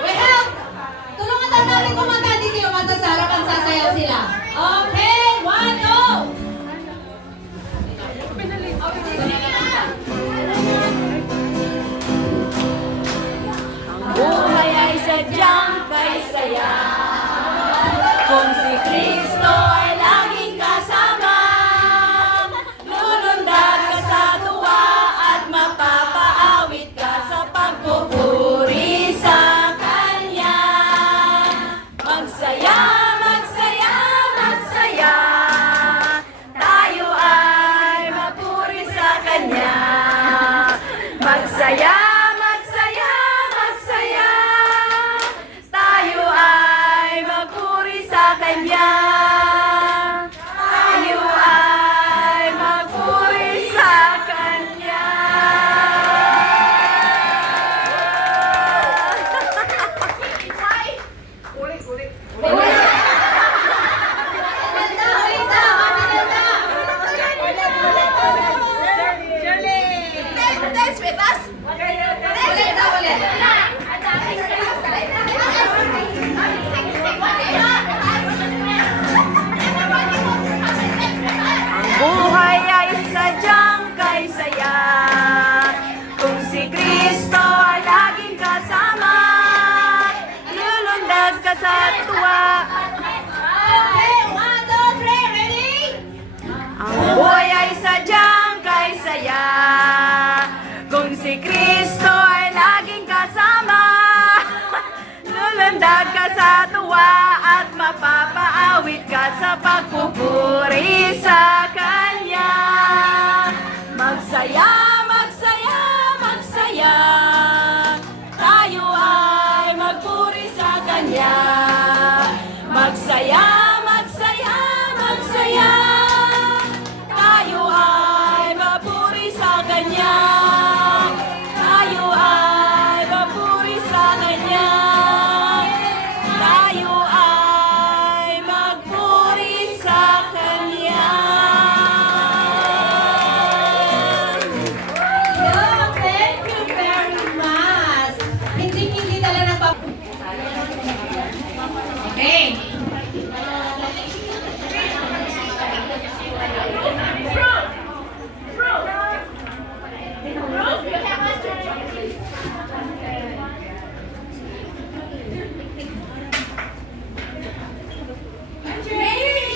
Well, tulungan daw namin kumanta. Dito yung mata sa harapan, sasayaw sila. Okay, 1, go! Buhay ay sadyang kay saya. Kung si Kristo ay laging kasama, lulundag ka sa tuwa at mapapaawit ka sa pagpupuri sa Kanya. Magsaya, magsaya, magsaya, tayo ay mapuri sa Kanya. Magsaya, magsaya, magsaya, tayo ay magpuri sa Kanya. Tayo ay magpuri sa Kanya. Dance with us! Ulit na ulit! Buhay ay sadyang kay saya. Kung si Kristo ay laging kasama, lulundag ka sa tuwa. Okay, 1, 2, 3, ready? Ang buhay ay sadyang kay saya. Kung si Kristo ay laging kasama, lulundag ka sa tuwa at mapapaawit ka sa pagpupuri sa Kanya. Magsaya, magsaya, magsaya, tayo ay magpuri sa Kanya. Magsaya, magsaya, magsaya, tayo ay mapuri sa Kanya. Tayo ay mapuri sa Kanya. Tayo ay magpuri sa Kanya. Yo, thank you very much. Hindi tala ng pap... Okay.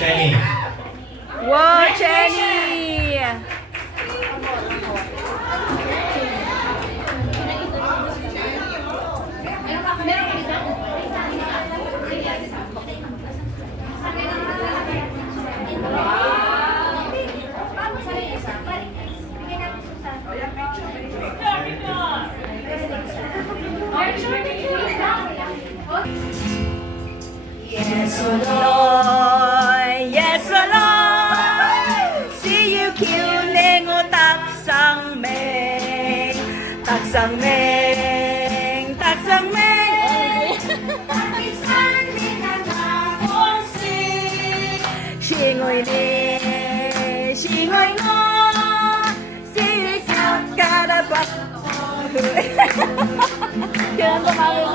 Jenny. Wow, Jenny! Yes, oh Lord, yes, oh Lord, see you killing o taksang meng, taksang meng, taksang meng. Takisan din ang akonsi, shingoy ni, shingoy ngo, sikat karabak. Kaya kumawin